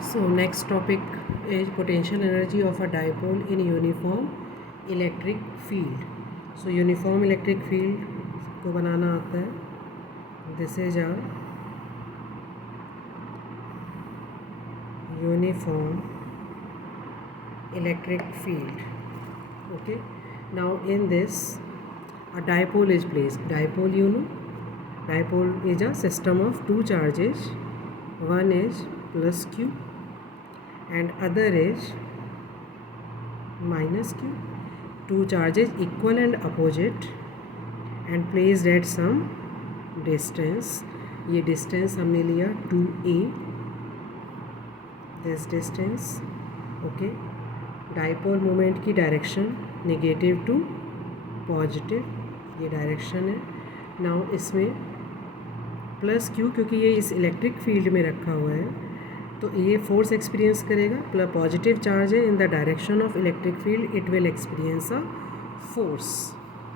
So next topic is potential energy of a dipole in uniform electric field. So uniform electric field को बनाना आता है. This is a uniform electric field. Okay. Now in this a dipole is placed. Dipole, you know, dipole is a system of two charges. One is plus q and other is minus q. Two charges equal and opposite and placed at some distance. ये distance हमने लिया 2a. this distance. Okay. Dipole moment की direction negative to positive, ये direction है. Now इसमें plus Q, क्योंकि ये इस इलेक्ट्रिक फील्ड में रखा हुआ है तो ये फोर्स एक्सपीरियंस करेगा. प्लस पॉजिटिव चार्ज है in the direction of electric field, it will experience a force.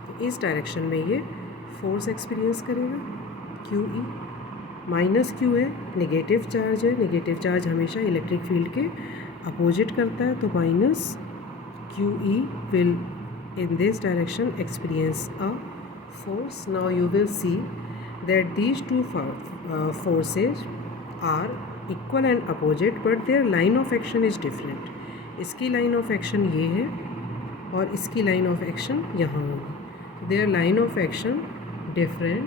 तो इस डायरेक्शन में ये फोर्स एक्सपीरियंस करेगा. क्यू ई माइनस क्यू है, नेगेटिव चार्ज है. नेगेटिव चार्ज हमेशा इलेक्ट्रिक फील्ड के अपोजिट करता है, तो minus Q E will in this direction experience a force. Now you will see that these two forces are equal and opposite but their line of action is different. इसकी line of action ये है और इसकी line of action यहाँ होगी. Their line of action different,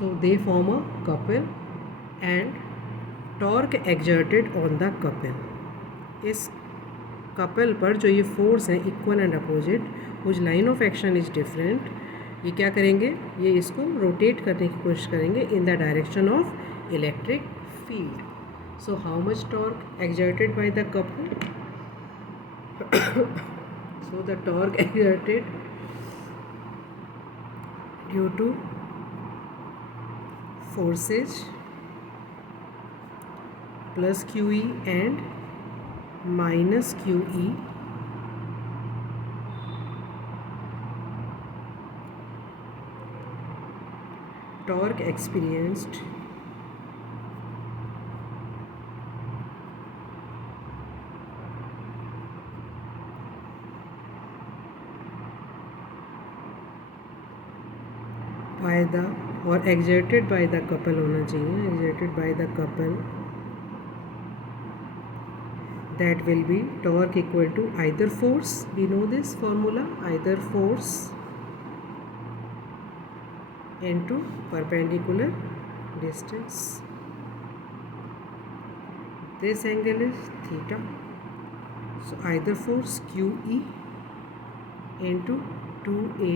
so they form a couple and torque exerted on the couple. इस couple पर जो ये फोर्स है इक्वल एंड अपोजिट, कुछ line of action is different. ये क्या करेंगे, ये इसको रोटेट करने की कोशिश करेंगे in the direction of electric field. So how much torque exerted by the couple, so the torque exerted due two forces plus Q E and minus QE torque experienced by the or exerted by the couple होना चाहिए, exerted by the couple, that will be torque equal to either force, we know this formula, either force into perpendicular distance. This angle is theta, so either force QE into 2a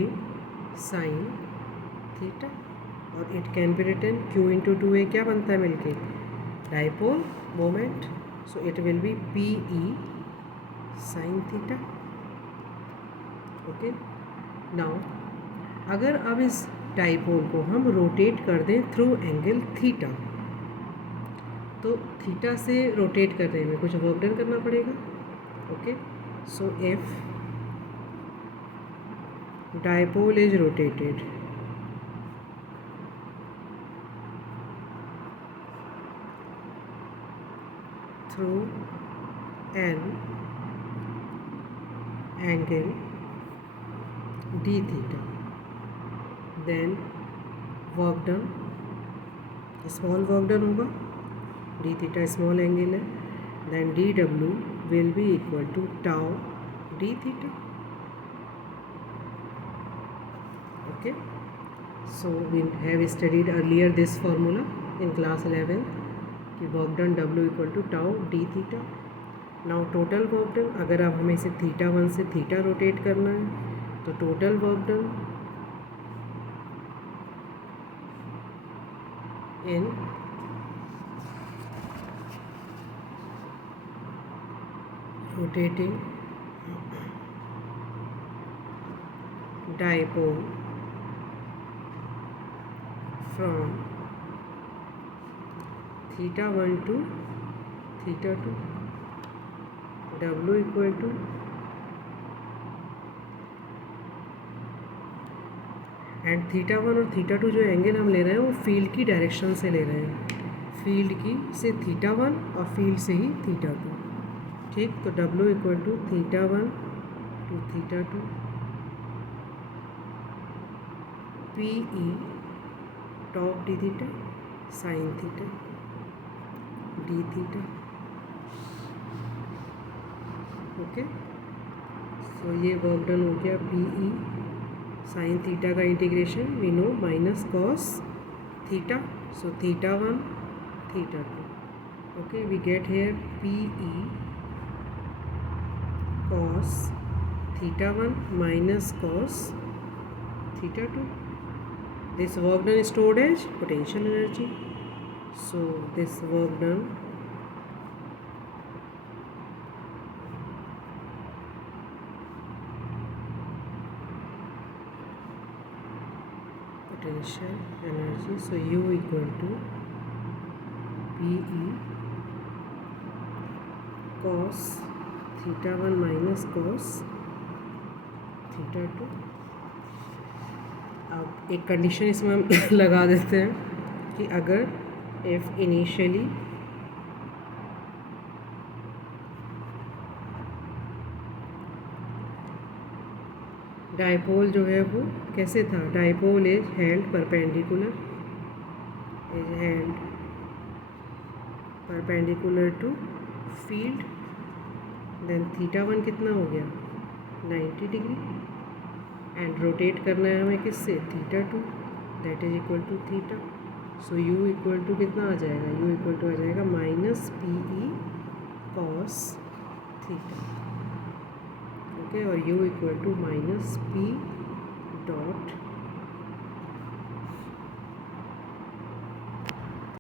sin theta, और it can be written Q into 2a क्या बनता है मिलके, dipole moment. So it will be PE sin theta. Okay. Now अगर अब इस dipole को हम रोटेट कर दें थ्रू एंगल थीटा, तो थीटा से रोटेट करने में कुछ वर्क डन करना पड़ेगा. Okay. So if dipole is rotated through an angle d theta, then work done, small work done होगा. d theta small angle है, then dw will be equal to tau d theta. Okay. So we have studied earlier this formula in class 11 कि work done W equal to tau d theta. Now total work done, अगर अब हमें इसे theta 1 से theta rotate करना है तो total work done in rotating dipole from theta 1 to theta 2, W equal to and theta 1 और थीटा 2 जो एंगल हम ले रहे हैं वो फील्ड की डायरेक्शन से ले रहे हैं. फील्ड की से थीटा 1 और फील्ड से ही थीटा 2। ठीक, तो W equal to theta 1 to theta 2 P E top D theta sine theta D theta. Okay, so ये वर्क डन हो गया। पी ई साइन थीटा का integration we know minus cos theta, so theta 1 theta 2। Okay, we get here P E cos theta 1 minus cos theta 2. This work done is stored as potential energy. So this work done potential energy. So U equal to PE cos theta 1 minus cos theta 2। अब एक condition इसमें हम लगा देते हैं कि अगर if initially dipole जो है वो कैसे था, dipole is held perpendicular, is held perpendicular to field, then theta 1 कितना हो गया 90 डिग्री, एंड रोटेट करना है हमें किससे theta 2, that is equal to theta. So you equal to कितना आ जाएगा, यू इक्वल टू आ जाएगा minus P E cos theta. Okay, और you equal to minus P dot